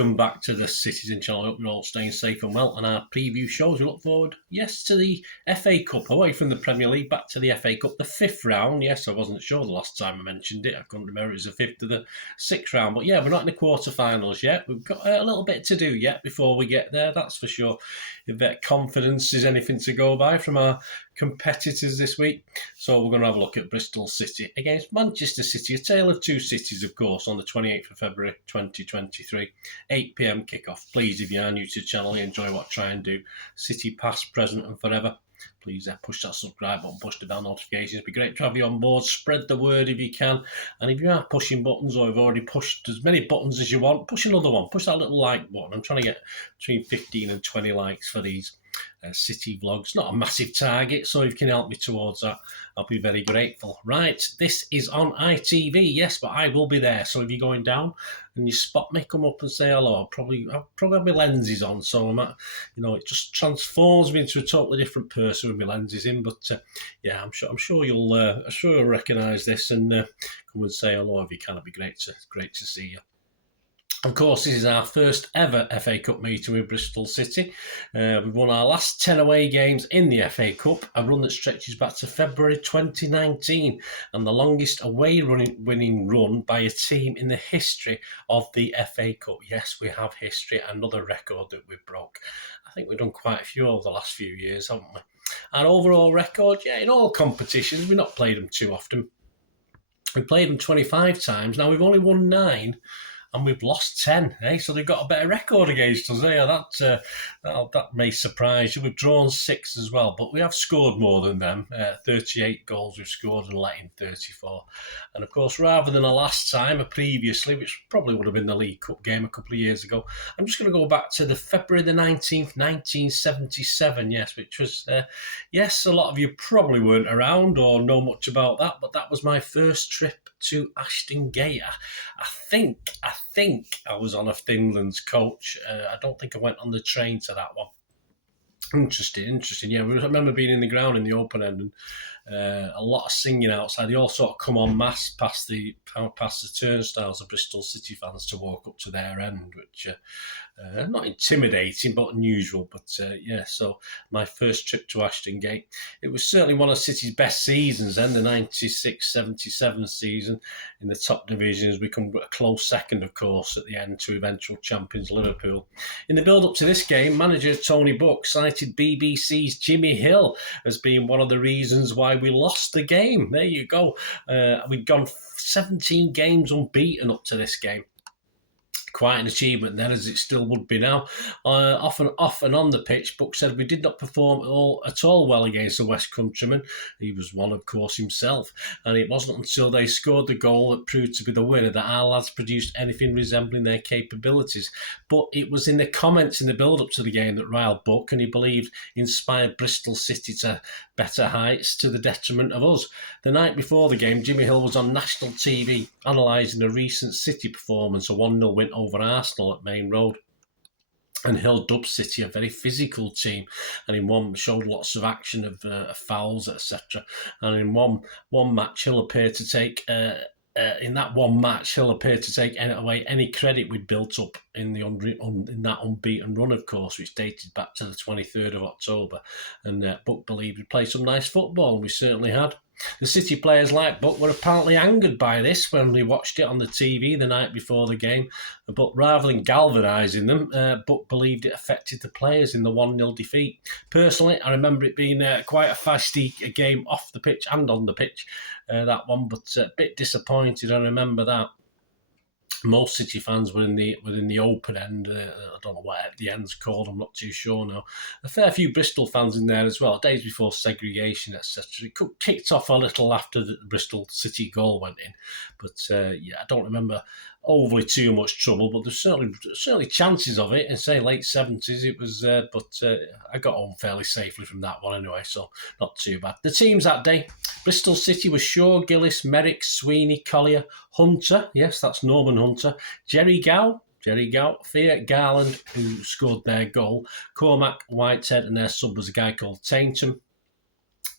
welcome back to the Citizen channel. I hope you're all staying safe and well. And our preview shows, we look forward, yes, to the FA Cup, away from the Premier League, back to the FA Cup, the 5th round. Yes, I wasn't sure the last time I mentioned it. I couldn't remember it was the 5th or the 6th round. But yeah, we're not in the quarterfinals yet. We've got a little bit to do yet before we get there, that's for sure. If that confidence is anything to go by from our competitors this week. So we're going to have a look at Bristol City against Manchester City, a tale of two cities, of course, on the 28th of February 2023, 8 p.m. kickoff. Please, if you are new to the channel, you enjoy what I try and do, City past, present and forever, please push that subscribe button, push the bell notifications. It'd be great to have you on board. Spread the word if you can. And if you are pushing buttons, or you've already pushed as many buttons as you want, push another one. Push that little like button. I'm trying to get between 15 and 20 likes for these City vlogs. Not a massive target, so if you can help me towards that, I'll be very grateful. Right, this is on ITV, yes, but I will be there. So if you're going down and you spot me, come up and say hello. I'll probably have my lenses on, so I'm at, it just transforms me into a totally different person with my lenses in. But yeah, I'm sure you'll recognise this and come and say hello if you can. It'd be great to see you. Of course, this is our first ever FA Cup meeting with Bristol City. We've won our last 10 away games in the FA Cup, a run that stretches back to February 2019, and the longest away winning run by a team in the history of the FA Cup. Yes, we have history, another record that we've broke. I think we've done quite a few over the last few years, haven't we? Our overall record, yeah, in all competitions, we've not played them too often. We played them 25 times. Now, we've only won 9. And we've lost 10, eh? So they've got a better record against us there. That may surprise you. We've drawn 6 as well, but we have scored more than them. 38 goals we've scored and let in 34. And of course, rather than previously, which probably would have been the League Cup game a couple of years ago, I'm just going to go back to the February the 19th, 1977, yes, which was, yes, a lot of you probably weren't around or know much about that, but that was my first trip to Ashton Gate. I think I was on a Finland's coach. I don't think I went on the train to that one. Interesting. Yeah, I remember being in the ground in the open end and a lot of singing outside. They all sort of come en masse past the turnstiles of Bristol City fans to walk up to their end, which not intimidating but unusual. But yeah, so my first trip to Ashton Gate, it was certainly one of City's best seasons then, the 96-77 season in the top divisions. We come a close second, of course, at the end to eventual champions Liverpool. In the build-up to this game, manager Tony Buck cited BBC's Jimmy Hill as being one of the reasons why we lost the game. There you go. We'd gone 17 games unbeaten up to this game. Quite an achievement then, as it still would be now. Off and on the pitch, Buck said we did not perform at all well against the West Countrymen. He was one, of course, himself. And it wasn't until they scored the goal that proved to be the winner that our lads produced anything resembling their capabilities. But it was in the comments in the build-up to the game that riled Buck, and he believed inspired Bristol City to better heights to the detriment of us. The night before the game, Jimmy Hill was on national TV analysing a recent City performance, a 1-0 win over Arsenal at Main Road. And Hill dubbed City a very physical team, and in one showed lots of action of fouls, etc. And in one match, Hill appeared to take away any credit we'd built up in that unbeaten run, of course, which dated back to the 23rd of October. And Buck believed we'd played some nice football, and we certainly had. The City players like Buck were apparently angered by this when we watched it on the TV the night before the game, but rather than galvanising them, Buck believed it affected the players in the 1-0 defeat. Personally, I remember it being quite a feisty game off the pitch and on the pitch, that one, but a bit disappointed, I remember that. Most City fans were in the open end. I don't know what the end's called. I'm not too sure now. A fair few Bristol fans in there as well. Days before segregation, etc. It kicked off a little after the Bristol City goal went in, but yeah, I don't remember overly too much trouble. But there's certainly chances of it. In say late 70s, it was. But I got home fairly safely from that one anyway, so not too bad. The teams that day: Bristol City was Shaw, Gillis, Merrick, Sweeney, Collier, Hunter. Yes, that's Norman Hunter. Jerry Gow, Fiat, Garland, who scored their goal, Cormac, Whitehead, and their sub was a guy called Tainton.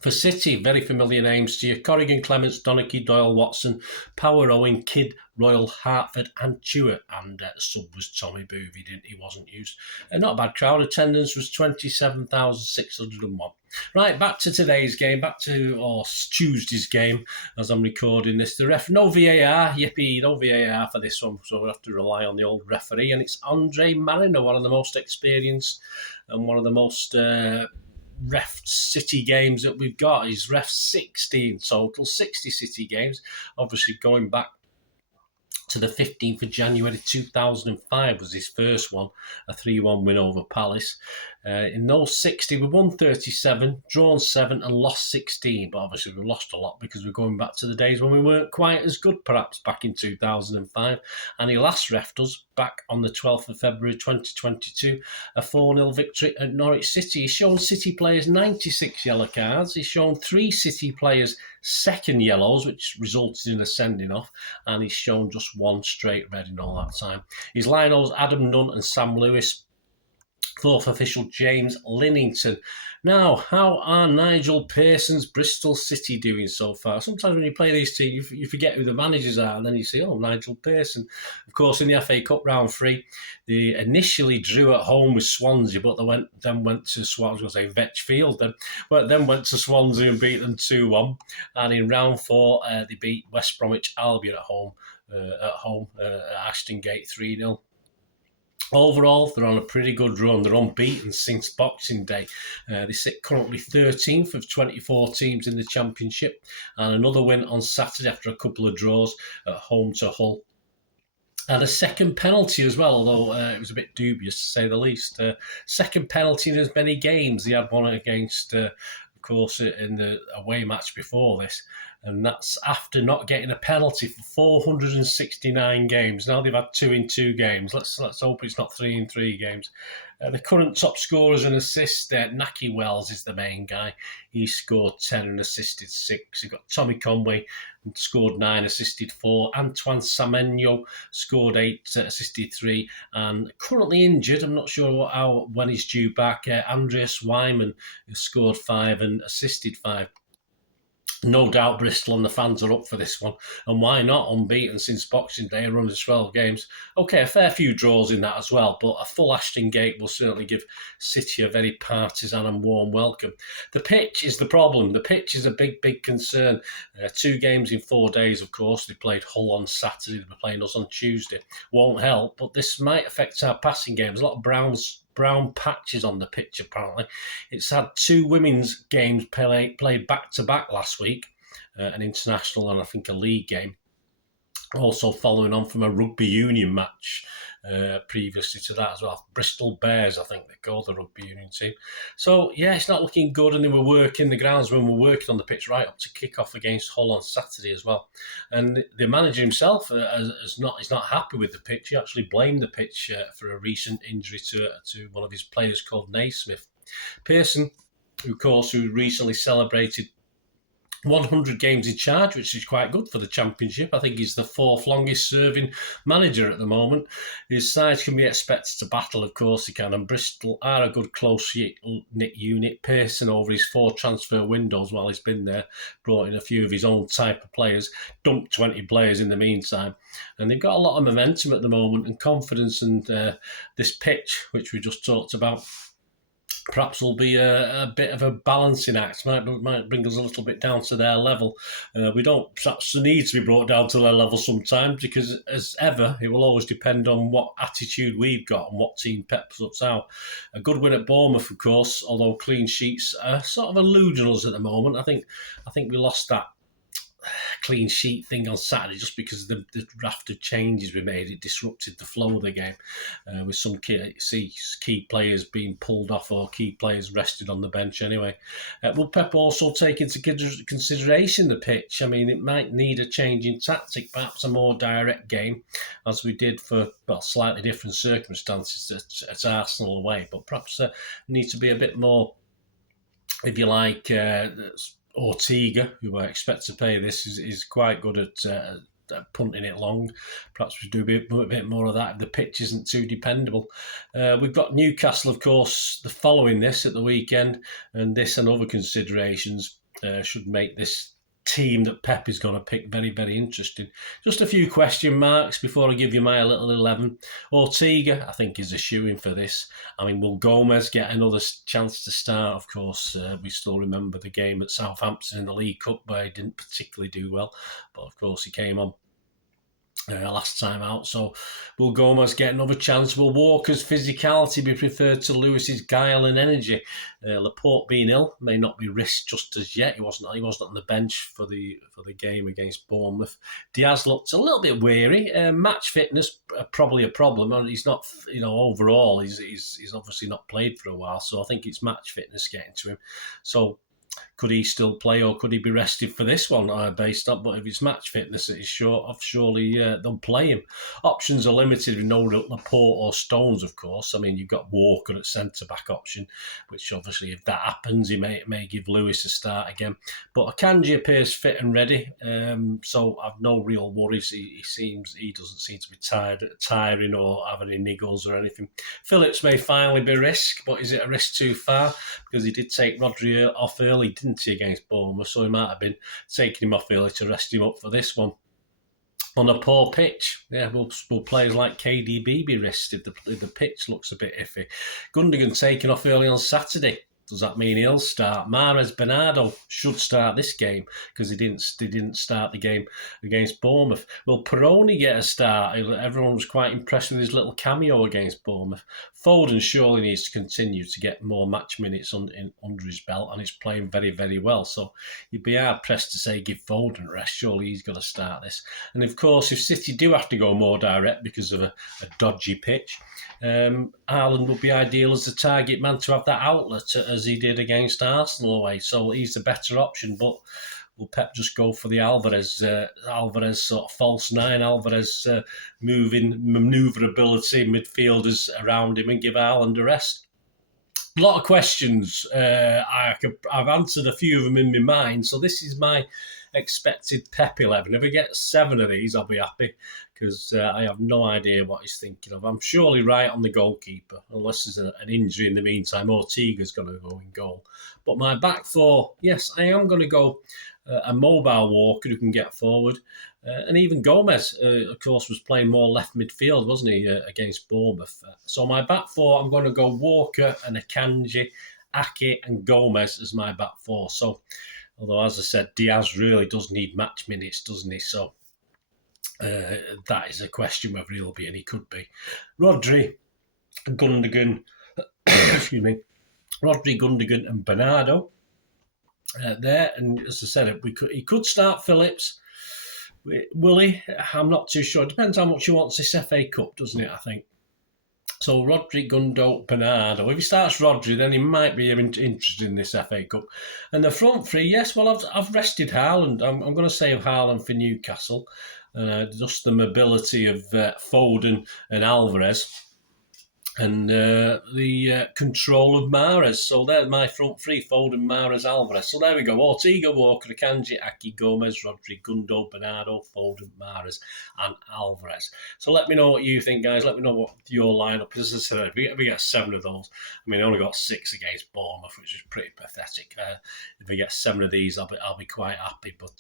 For City, very familiar names to you: Corrigan, Clements, Donachie, Doyle, Watson, Power, Owen, Kidd, Royal, Hartford and Chewett. And the sub was Tommy Booth. He wasn't used. Not a bad crowd. Attendance was 27,601. Right, back to today's game, or Tuesday's game as I'm recording this. The ref, no VAR, yippee, no VAR for this one, so we'll have to rely on the old referee. And it's Andre Mariner, one of the most experienced and one of the most ref City games that we've got. He's ref 60 in total, 60 City games, obviously going back to the 15th of January 2005 was his first one, a 3-1 win over Palace. In those 60, we won 37, drawn 7 and lost 16. But obviously we lost a lot because we're going back to the days when we weren't quite as good, perhaps, back in 2005. And he last refed us back on the 12th of February 2022, a 4-0 victory at Norwich City. He's shown City players 96 yellow cards. He's shown 3 City players second yellows, which resulted in a sending off, and he's shown just 1 straight red in all that time. His linos: Adam Nunn and Sam Lewis. 4th official, James Linnington. Now, how are Nigel Pearson's Bristol City doing so far? Sometimes when you play these teams, you forget who the managers are, and then you say, oh, Nigel Pearson. Of course, in the FA Cup round 3, they initially drew at home with Swansea, but they went to Vetchfield, then went to Swansea and beat them 2-1. And in round 4, they beat West Bromwich Albion at home at Ashton Gate 3-0. Overall, they're on a pretty good run. They're unbeaten since Boxing Day. They sit currently 13th of 24 teams in the Championship, and another win on Saturday after a couple of draws at home to Hull. And a second penalty as well, although it was a bit dubious to say the least. Second penalty in as many games. They had one against, of course, in the away match before this. And that's after not getting a penalty for 469 games. Now they've had 2 in 2 games. Let's hope it's not 3 in 3 games. The current top scorers and assists, Naki Wells is the main guy. He scored 10 and assisted 6. You've got Tommy Conway, scored 9, assisted 4. Antoine Semenyo scored 8, assisted 3. And currently injured, I'm not sure when he's due back, Andreas Wyman scored 5 and assisted 5. No doubt Bristol and the fans are up for this one. And why not? Unbeaten since Boxing Day, a run of 12 games. Okay, a fair few draws in that as well, but a full Ashton Gate will certainly give City a very partisan and warm welcome. The pitch is the problem. The pitch is a big, big concern. 2 games in 4 days, of course. They played Hull on Saturday. They're playing us on Tuesday. Won't help, but this might affect our passing games. A lot of brown patches on the pitch, apparently. It's had 2 women's games played back-to-back last week, an international and I think a league game. Also following on from a rugby union match previously to that as well. Bristol Bears, I think they call the rugby union team. So, yeah, it's not looking good, and they were working the grounds when we were working on the pitch right up to kick off against Hull on Saturday as well. And the manager himself is not happy with the pitch. He actually blamed the pitch for a recent injury to one of his players called Naismith. Pearson, of course, who recently celebrated 100 games in charge, which is quite good for the Championship. I think he's the 4th longest serving manager at the moment. His sides can be expected to battle, of course they can, and Bristol are a good close-knit unit. Pearson, over his 4 transfer windows while he's been there, brought in a few of his own type of players, dumped 20 players in the meantime, and they've got a lot of momentum at the moment and confidence, and this pitch, which we just talked about, perhaps will be a bit of a balancing act, might bring us a little bit down to their level. We don't perhaps need to be brought down to their level sometimes, because as ever, it will always depend on what attitude we've got and what team Pep puts out. A good win at Bournemouth, of course, although clean sheets are sort of eluding us at the moment. I think we lost that clean sheet thing on Saturday just because of the raft of changes we made. It disrupted the flow of the game with some key players being pulled off or key players rested on the bench anyway. Will Pep also take into consideration the pitch? I mean, it might need a change in tactic, perhaps a more direct game, as we did for slightly different circumstances at Arsenal away, but perhaps need to be a bit more, if you like, Ortega, who I expect to play this, is quite good at punting it long. Perhaps we do a bit more of that if the pitch isn't too dependable. We've got Newcastle, of course, following this at the weekend, and this and other considerations. should make this team that Pep is going to pick very, very interesting. Just a few question marks before I give you my little 11. Ortega, I think, is a shoo-in for this. I mean, will Gomez get another chance to start? Of course, we still remember the game at Southampton in the League Cup where he didn't particularly do well. But, of course, he came on last time out. So will Gomez get another chance? Will Walker's physicality be preferred to Lewis's guile and energy? Laporte being ill may not be risked just as yet. He wasn't on the bench for the game against Bournemouth. Diaz looked a little bit weary. Match fitness probably a problem. And he's not, overall he's obviously not played for a while. So I think it's match fitness getting to him. So could he still play, or could he be rested for this one based on? But if it's match fitness that he's short of, surely they'll play him. Options are limited with no Laporte or Stones, of course. I mean, you've got Walker at centre-back option, which obviously, if that happens, he may give Lewis a start again. But Akanji appears fit and ready, so I've no real worries. He doesn't seem to be tiring or have any niggles or anything. Phillips may finally be risked, but is it a risk too far? Because he did take Rodri off early, didn't he, against Bournemouth, so he might have been taking him off early to rest him up for this one. On a poor pitch, will players like KDB be risked if the pitch looks a bit iffy? Gundogan taken off early on Saturday. Does that mean he'll start? Mahrez Bernardo should start this game because he didn't start the game against Bournemouth. Will Peroni get a start? Everyone was quite impressed with his little cameo against Bournemouth. Foden surely needs to continue to get more match minutes under his belt, and he's playing very, very well. So you'd be hard pressed to say give Foden a rest. Surely he's got to start this. And of course, if City do have to go more direct because of a dodgy pitch, Haaland would be ideal as the target man to have that outlet as he did against Arsenal away. So he's the better option. But will Pep just go for the Alvarez sort of false nine, Alvarez moving manoeuvrability, midfielders around him, and give Haaland a rest? A lot of questions. I've answered a few of them in my mind. So this is my expected Pep 11. If I get 7 of these, I'll be happy, because I have no idea what he's thinking of. I'm surely right on the goalkeeper, unless there's an injury in the meantime. Ortega's going to go in goal. But my back four, yes, I am going to go a mobile Walker who can get forward. And even Gomez, of course, was playing more left midfield, wasn't he, against Bournemouth. So my back four, I'm going to go Walker and Akanji, Ake and Gomez as my back four. So, although, as I said, Diaz really does need match minutes, doesn't he? So that is a question whether he'll be, and he could be. Rodri, Gundogan, Rodri, Gundogan and Bernardo there. And as I said, he could start Phillips. Will he? I'm not too sure. It depends how much he wants this FA Cup, doesn't it, I think. So Rodri, Gundo, Bernardo. If he starts Rodri, then he might be interested in this FA Cup. And the front three, yes, well, I've rested Haaland. I'm going to save Haaland for Newcastle. Just the mobility of Foden and Alvarez. And the control of Mahrez. So they're my front three, Foden, Mahrez, Alvarez. So there we go. Ortega, Walker, Akanji, Ake, Gomez, Rodri, Gundo, Bernardo, Foden, Mahrez and Alvarez. So let me know what you think, guys. Let me know what your lineup is. As I said, if we get 7 of those, I mean, I only got 6 against Bournemouth, which is pretty pathetic. If we get 7 of these, I'll be quite happy. But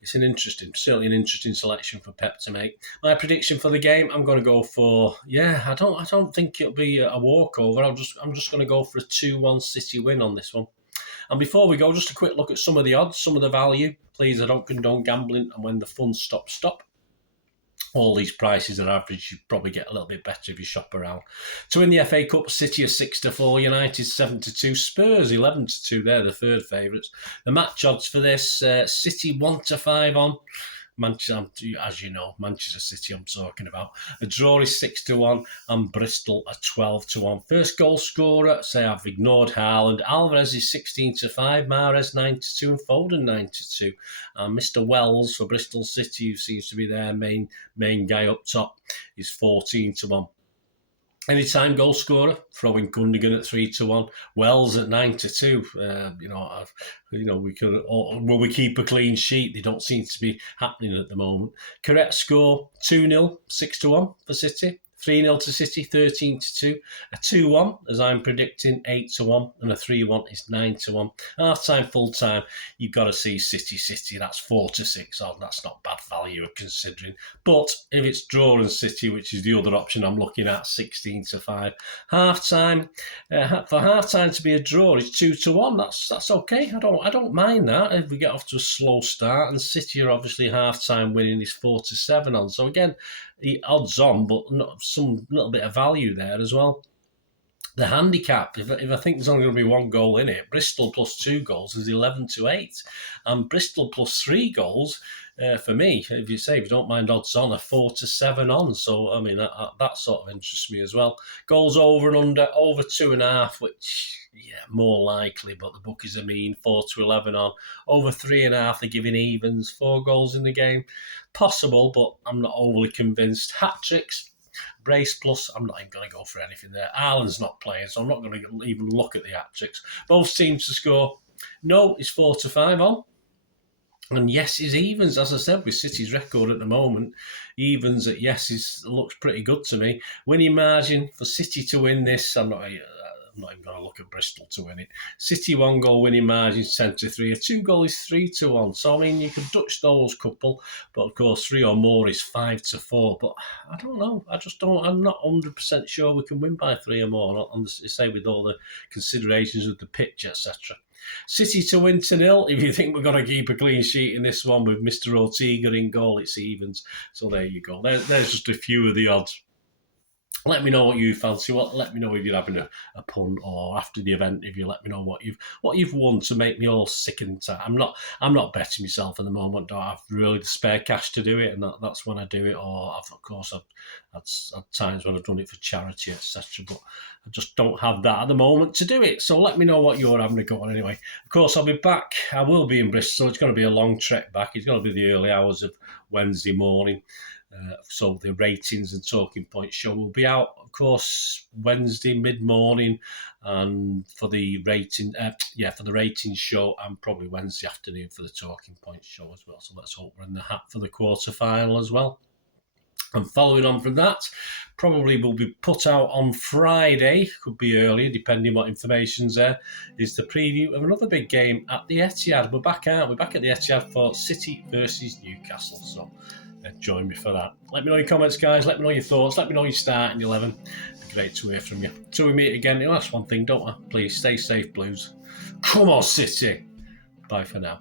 it's certainly an interesting selection for Pep to make. My prediction for the game, I'm going to go for, I don't think it'll be a walkover. I'm just going to go for a 2-1 City win on this one. And before we go, just a quick look at some of the odds, some of the value. Please, I don't condone gambling, and when the fun stop. All these prices are average. You probably get a little bit better if you shop around. To win the FA Cup, City are 6-4, United 7-2, Spurs 11-2. They're the third favourites. The match odds for this: City 1-5 on Manchester, as you know, Manchester City I'm talking about. The draw is 6-1 and Bristol are 12-1. First goal scorer, say I've ignored Haaland. Alvarez is 16-5, Mahrez 9-2 and Foden 9-2. And Mr. Wells for Bristol City, who seems to be their main guy up top, is 14-1. Anytime goal scorer, throwing Gundogan at 3-1, Wells at 9-2. Will we keep a clean sheet? They don't seem to be happening at the moment. Correct score 2-0, 6-1 for City. 3-0 to City, 13-2. A 2-1, as I'm predicting, 8-1. And a 3-1 is 9-1. Half-time, full-time, you've got to see City. That's 4-6. Oh, that's not bad value considering. But if it's draw and City, which is the other option I'm looking at, 16-5. Half-time, for half-time to be a draw, it's 2-1. That's okay. I don't mind that if we get off to a slow start. And City are obviously half-time winning is 4-7 on. So again, the odds on, but not some little bit of value there as well. The handicap, if I think there's only going to be one goal in it, Bristol plus 2 goals is 11-8, and Bristol plus 3 goals. For me, if you don't mind odds on, a 4-7 on. So, I mean, that sort of interests me as well. Goals over and under, over 2.5, which, yeah, more likely, but the bookies are mean, 4-11 on. Over 3.5, they're giving evens, 4 goals in the game. Possible, but I'm not overly convinced. Hat-tricks, Brace plus, I'm not even going to go for anything there. Ireland's not playing, so I'm not going to even look at the hat-tricks. Both teams to score. No, it's 4-5 on. And yes is evens, as I said, with City's record at the moment. Evens at yes looks pretty good to me. Winning margin for City to win this, I'm not even going to look at Bristol to win it. City 1 goal winning margin 10-3. A 2 goal is 3-1. So I mean, you could Dutch those couple, but of course 3 or more is 5-4. But I don't know. I'm not 100% sure we can win by 3 or more. Say with all the considerations of the pitch, etc. City to win 2-0. If you think we're going to keep a clean sheet in this one with Mr. Ortega in goal, it's evens. So there you go. There's just a few of the odds. Let me know what you fancy. Let me know if you're having a pun, or after the event, if you let me know what you've won to make me all sick and tired. I'm not betting myself at the moment. Don't have really the spare cash to do it, and that's when I do it. Or I've had times when I've done it for charity, etc. But I just don't have that at the moment to do it. So let me know what you're having a go on anyway. Of course, I'll be back. I will be in Bristol. It's going to be a long trek back. It's going to be the early hours of Wednesday morning. So the ratings and talking point show will be out, of course, Wednesday mid-morning, and for the ratings show, and probably Wednesday afternoon for the talking point show as well. So let's hope we're in the hat for the quarter-final as well. And following on from that, probably will be put out on Friday, could be earlier, depending what information's there, is the preview of another big game at the Etihad. We're back at the Etihad for City versus Newcastle. So join me for that. Let me know your comments, guys. Let me know your thoughts. Let me know your starting 11. It'd be great to hear from you. Till we meet again, that's one thing, don't I? Please stay safe, Blues. Come on, City. Bye for now.